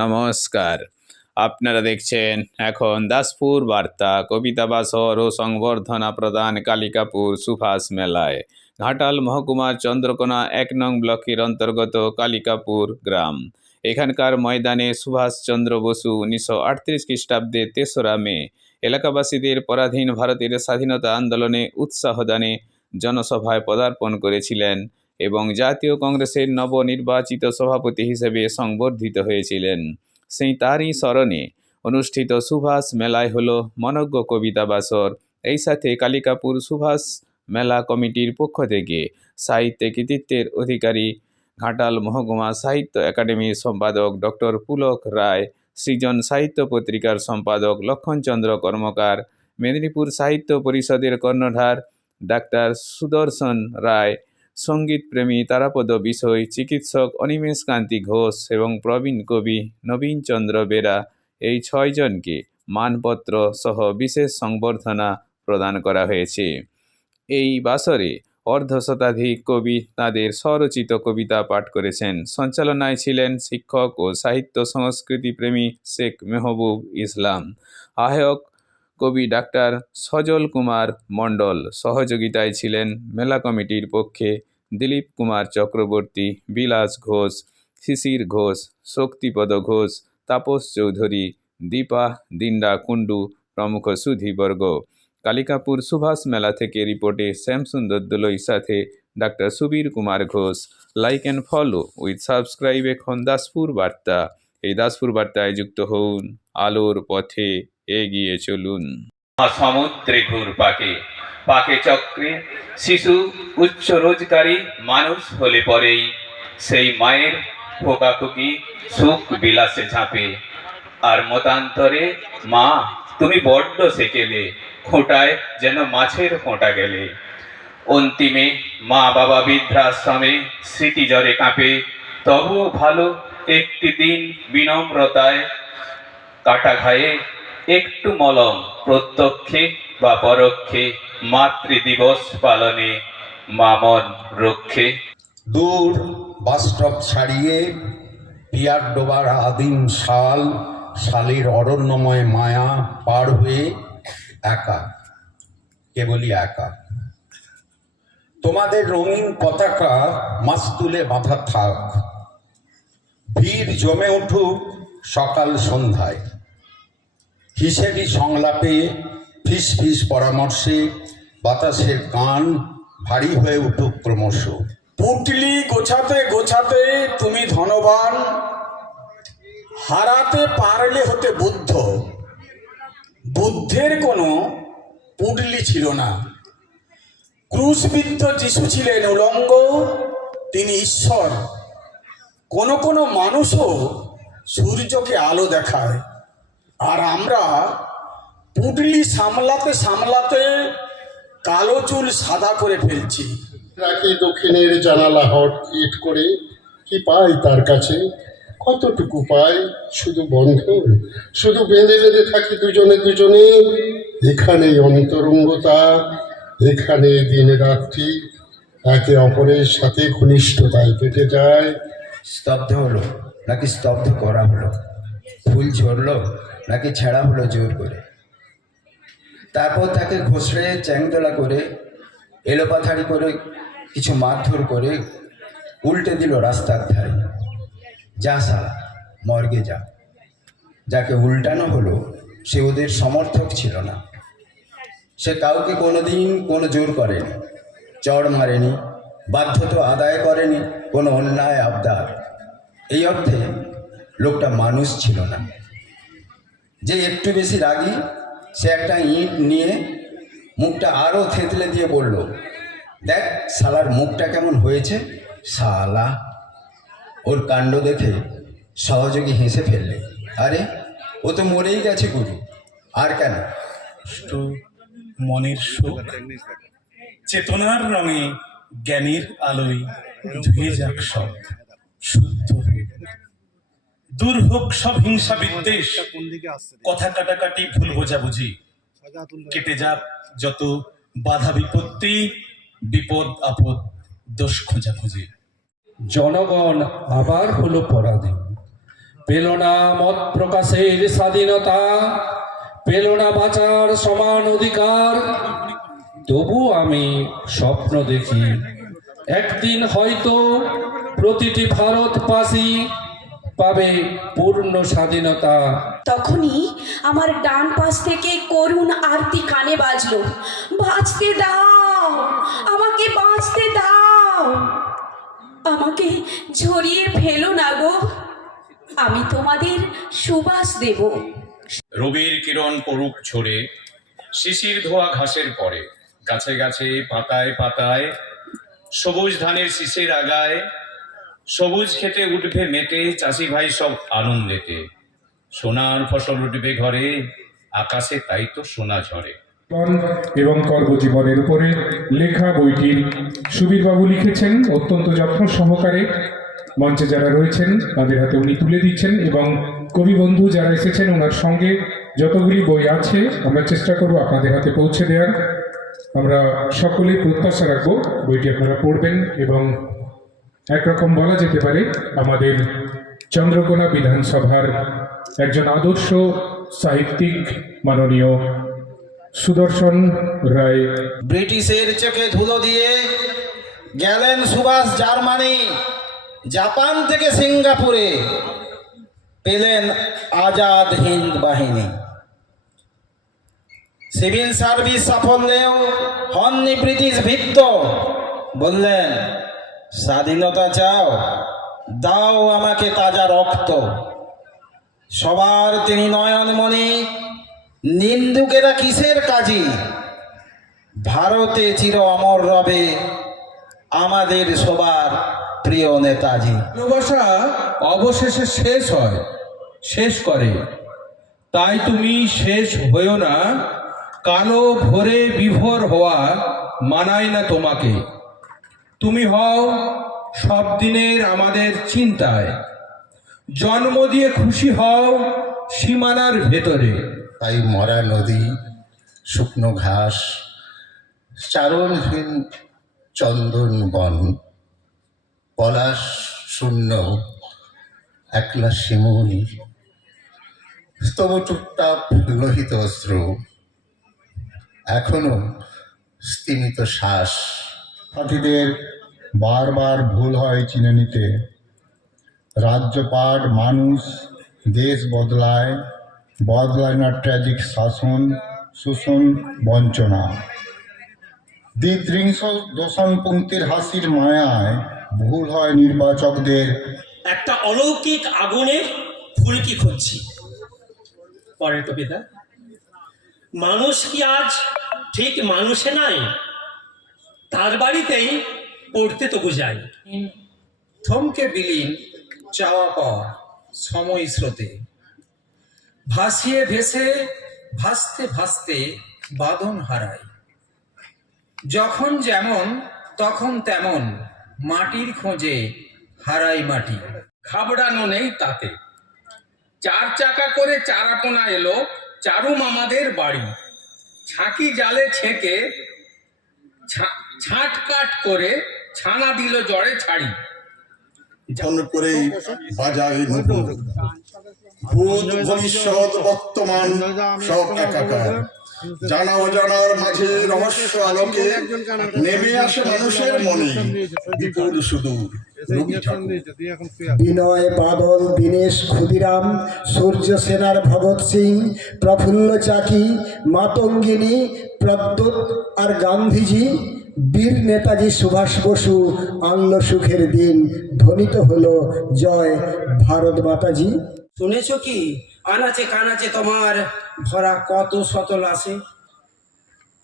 নমস্কার। আপনারা দেখছেন এখন দাসপুর বার্তা, কবিতা বাসর ও সংবর্ধনা প্রদান কালিকাপুর সুভাষ মেলায়। ঘাটাল মহকুমার চন্দ্রকোনা এক নং ব্লকের অন্তর্গত কালিকাপুর গ্রাম। এখানকার ময়দানে সুভাষচন্দ্র বসু উনিশশো আটত্রিশ খ্রিস্টাব্দে তেসরা মে, এলাকাবাসীদের পরাধীন ভারতের স্বাধীনতা আন্দোলনে উৎসাহদানে জনসভায় পদার্পণ করেছিলেন এবং জাতীয় কংগ্রেসের নবনির্বাচিত সভাপতি হিসেবে সংবর্ধিত হয়েছিলেন। সেই তারই স্মরণে অনুষ্ঠিত সুভাষ মেলায় হলো মনজ্ঞ কবিতা বাসর। এই সাথে কালিকাপুর সুভাষ মেলা কমিটির পক্ষ থেকে সাহিত্যে কৃতিত্বের অধিকারী ঘাটাল মহকুমা সাহিত্য একাডেমির সম্পাদক ডক্টর পুলক রায়, সৃজন সাহিত্য পত্রিকার সম্পাদক লক্ষণচন্দ্র কর্মকার, মেদিনীপুর সাহিত্য পরিষদের কর্ণধার ডাক্তার সুদর্শন রায় সঙ্গীতপ্রেমী তারাপদ বিষয় চিকিৎসক অনিমেষ কান্তি ঘোষ এবং প্রবীণ কবি নবীনচন্দ্র বেরা এই ছয়জনকে মানপত্র সহ বিশেষ সংবর্ধনা প্রদান করা হয়েছে। এই বাসরে অর্ধশতাধিক কবি তাদের স্বরচিত কবিতা পাঠ করেছেন। সঞ্চালনায় ছিলেন শিক্ষক ও সাহিত্য সংস্কৃতি প্রেমী শেখ মেহবুব ইসলাম। আহ্বায়ক কবি ডাক্তার সজল কুমার মণ্ডল সহযোগিতায় ছিলেন মেলা কমিটির পক্ষে দিলীপ কুমার চক্রবর্তী, বিলাস ঘোষ, শিশির ঘোষ, শক্তিপদ ঘোষ, তাপস চৌধুরী, দীপা দিন্ডা কুণ্ডু, প্রমুখ সুধীবর্গ। কালিকাপুর সুভাষ মেলা থেকে রিপোর্টে শ্যামসুন্দর দোলই সাথে doctor Subir Kumar Ghosh. Like and follow with subscribe এখন দাসপুর বার্তা। এই দাসপুর বার্তায় যুক্ত হন আলোর পথে। এগিয়ে চলুন। সমুদ্রে ঘুর পাকে পাকে চক্রে শিশু উচ্চ রোজগারী মানুষ হলে পরেই সেই মায়ের খোকাখুকি সুখ বিলাসে ঝাঁপে। আর মতান্তরে, মা, তুমি বড্ড সেকেলে, খোঁটায় যেন মাছের ফোঁটা গেলে। অন্তিমে মা বাবা বৃদ্ধাশ্রমে স্মৃতি জ্বরে কাঁপে, তবুও ভালো একটি দিন বিনম্রতায় কাটা ঘায়ে একটু মলম, প্রত্যক্ষে বা পরোক্ষে, মাতৃদিবস পালনে, মামন রক্ষে। দূর বাসস্টপ ছাড়িয়ে পিয়ার ডোবার আদিম শাল, শালের অরণ্যময় মায়া পার হয়ে একা, কেবলই একা। তোমাদের রঙিন পতাকা মাস্তুলে বাঁধা থাক। ভিড় জমে উঠুক সকাল সন্ধ্যায়। হিসেবি সংলাপে ফিস ফিস পরামর্শে বাতাসের গান ভারী হয়ে উঠুক ক্রমশ। পুটলি গোছাতে গোছাতে তুমি ধনবান, হারাতে পারলে হতে বুদ্ধ। বুদ্ধের কোনো পুটলি ছিল না। ক্রুশবিদ্ধ যিশু ছিলেন উলঙ্গ, তিনি ঈশ্বর। কোনো কোনো মানুষও সূর্যকে আলো দেখায়। আর আমরা পুটলি সামলাতে সামলাতে কালো চুল সাদা করে ফেলছি। রাখি দক্ষিণের জানালা হট ইট করে কি পাই তার কাছে? কতটুকু পাই? শুধু বন্ধ শুধু বেঁধে বেঁধে থাকি দুজনে দুজনে। এখানেই অন্তরঙ্গতা এখানে দিন রাত্রি একে অপরের সাথে ঘনিষ্ঠতায় কেটে যায়। স্তব্ধ হলো নাকি স্তব্ধ করা হলো? ফুল ঝরলো? নাকি ছেঁড়া হলো জোর করে। তারপর তাকে ঘষড়ে চ্যাংদোলা করে, এলোপাথারি করে, কিছু মারধর করে উল্টে দিল রাস্তার ধারে। যা সালা মর্গে যা। যাকে উল্টানো হলো, সে ওদের সমর্থক ছিল না। সে কাউকে কোনোদিন কোনো জোর করেনি, চড় মারেনি, বাধ্যত আদায় করেনি, কোনো অন্যায় আবদার। এই অর্থে লোকটা মানুষ ছিল না। যে একটু বেশি রাগী, সে একটা ইঁট নিয়ে মুখটা আরও থেতলে দিয়ে বলল, দেখ শালার মুখটা কেমন হয়েছে? শালা? ওর কাণ্ড দেখে সহযোগী হেসে ফেললে, আরে, ও তো মরেই গেছে গুরু আর কেন? মনের চেতনার রঙে জ্ঞানের আলোয় ধুয়ে যাক সব, শুদ্ধ। দূর হোক সব হিংসা বিদ্বেষ। কথা কাটাকাটি ভুল বোঝাবুঝি। কেটে যাক যত বাধা বিপত্তি বিপদ আপদ দোষ খোঁজাখুঁজি। জনগণ আবার হলো পরাধীন। পেল না মত প্রকাশের স্বাধীনতা পেল না বাঁচার সমান অধিকার। তবু আমি স্বপ্ন দেখি একদিন হয়তো প্রতিটি ভারতবাসী পাবে পূর্ণ স্বাধীনতা। তখনই আমার ডান পাশ থেকে করুণ আরতি কানে বাজলো। বাঁচতে দাও আমাকে বাঁচতে দাও। আমাকে ঝরিয়ে ফেলো না গো। আমি তোমাদের সুবাস দেব। রবির কিরণ পড়ুক ঝরে শিশির ধোয়া ঘাসের পরে গাছে গাছে পাতায় পাতায় সবুজ ধানের শীষের আগায় সবুজ খেতে উঠবে মেতে, চাষি ভাই সব আনন্দেতে। সোনার ফসল উঠবে ঘরে, আকাশে তাই তো সোনা ঝরে। এবং কর্মজীবনের উপরে লেখা বইটির সুবীরবাবু লিখেছেন অত্যন্ত যত্ন সহকারে। মঞ্চে যারা রয়েছেন, তাদের হাতে উনি তুলে দিচ্ছেন এবং কবি বন্ধু যারা এসেছেন, ওনার সঙ্গে যতগুলি বই আছে, আমরা চেষ্টা করব আপনাদের হাতে পৌঁছে দেওয়ার। আমরা সকলেই প্রত্যাশা রাখব বইটি আপনারা পড়বেন এবং একরকম বলা যেতে পারে, আমাদের চন্দ্রকোনা বিধানসভার একজন আদর্শ সাহিত্যিক মাননীয় সুদর্শন রায়। ব্রিটিশের চোখে ধুলো দিয়ে গেলেন সুভাষ জার্মানি, জাপান থেকে সিঙ্গাপুরে। পেলেন আজাদ হিন্দ বাহিনী। সিভিল সার্ভিস সাফল্যেও হননি ব্রিটিশ ভিত্ত বললেন স্বাধীনতা চাও, দাও আমাকে তাজা রক্ত। সবার তিনি নয়নমণি নিন্দুকেরা কিসের কাজী? ভারতে চির অমর রবে আমাদের সবার প্রিয় নেতাজি। ভালোবাসা অবশেষে শেষ হয়, শেষ করে। তাই তুমি শেষ হয়েও না, কালো ভোরে বিভোর হওয়া মানায় না তোমাকে। তুমি হও সব দিনের আমাদের চিন্তায়। জন্ম দিয়ে খুশি হও সীমানার ভেতরে। তাই মরা নদী, শুকনো ঘাস, চারণহীন চন্দন বন, পলাশ শূন্য, একলা শিমুনি স্তব টুকটাপ লোহিত অস্ত্র, এখনও স্তিমিত শ্বাস। সাথীদের বারবার ভুল হয় চিনে নিতে। রাজ্যপাট মানুষ দেশ বদলায় বদলায় না ট্র্যাজিক শাসন, শোষণ, বঞ্চনা। দ্বিত্রিংশ দোষণ পঙ্ক্তির হাসির মায়ায় ভুল হয় নির্বাচকদের। একটা অলৌকিক আগুনের ফুলকি খুঁজছি। পরের কবিতা। মানুষ কি আজ ঠিক মানুষে নাই? তার বাড়িতেই পড়তে তবু যাই থমকে বিলীন চাওয়া পাওয়া সময় স্রোতে। ভাসিয়ে ভেসে ভাসতে ভাসতে বাঁধন হারায়। যখন যেমন তখন তেমন মাটির খোঁজে হারাই মাটি। ঘাবড়ানো নেই তাতে। চার চাকা করে চারাপোনা এলো চারু মামাদের বাড়ি। ছাঁকি জালে ছেঁকে ছাঁট কাট করে ছানা দিল জড়ে ছাড়ি। ফোন বাজায় ভূত ভবিষ্যৎ বর্তমান সব একাকার। জানা অজানার মাঝে রহস্য আলোকে নেমে আসে মানুষের মনে। বিপুল সুদূর বিনয় বাদল দীনেশ ক্ষুদিরাম সূর্য সেনার ভগৎ সিং প্রফুল্ল চাকি মাতঙ্গিনী প্রদ্যুৎ আর গান্ধীজি বীর নেতাজি সুভাষ বসু আনল সুখের দিন ধ্বনিত হলো। জয় ভারত মাতাজি। শুনেছ কি? আনাচে কানাচে তোমার ভরা কত শতল আছে?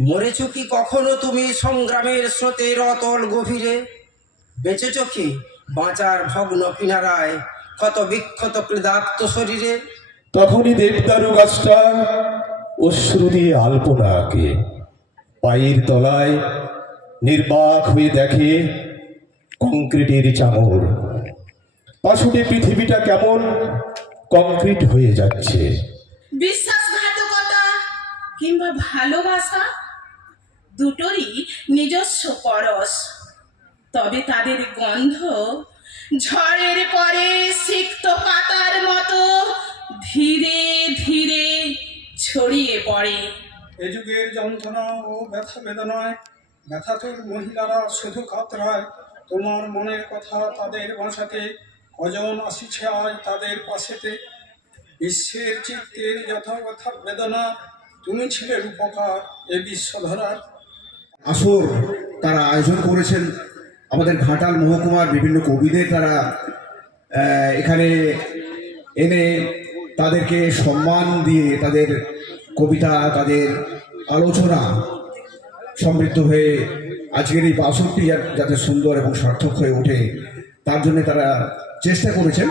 মরেছ কি কখনো তুমি সংগ্রামের স্রোতের অতল গভীরে? বেঁচেছ কি বাঁচার ভগ্ন কিনারায় ক্ষত বিক্ষত ক্লেদাক্ত শরীরে? তখনই দেবদারু গাছটা অশ্রু দিয়ে আলপনা আঁকে। পায়ের তলায় নির্বাক হয়ে দেখে কংক্রিটের চাঙর পাশুটে পৃথিবীটা কেমন? কংক্রিট হয়ে যাচ্ছে। বিশ্বাসঘাতকতা কিংবা ভালোবাসা দুটোরই নিজস্ব পরশ। তবে তাদের গন্ধ ঝড়ের পরে সিক্ত পাতার মতো ধীরে ধীরে ছড়িয়ে পড়ে। এ যুগের যন্ত্রণা ও ব্যথা বেদনায় ব্যথাতুর মহিলারা শুধু কাতরায় তোমার মনের কথা তাদের বাসাতে কজন আসিছে আজ তাদের পাশেতে। বিশ্বের চিত্তের যথাযথা বেদনা, তুমি ছিলে রূপকার এ বিশ্বধরার। আসর তারা আয়োজন করেছেন, আমাদের ঘাটাল মহকুমার বিভিন্ন কবিদের তারা এখানে এনে তাদেরকে সম্মান দিয়ে তাদের কবিতা, তাদের আলোচনা সমৃদ্ধ হয়ে আজকের এই বাসনটি যাতে সুন্দর এবং সার্থক হয়ে ওঠে, তার জন্য তারা চেষ্টা করেছেন।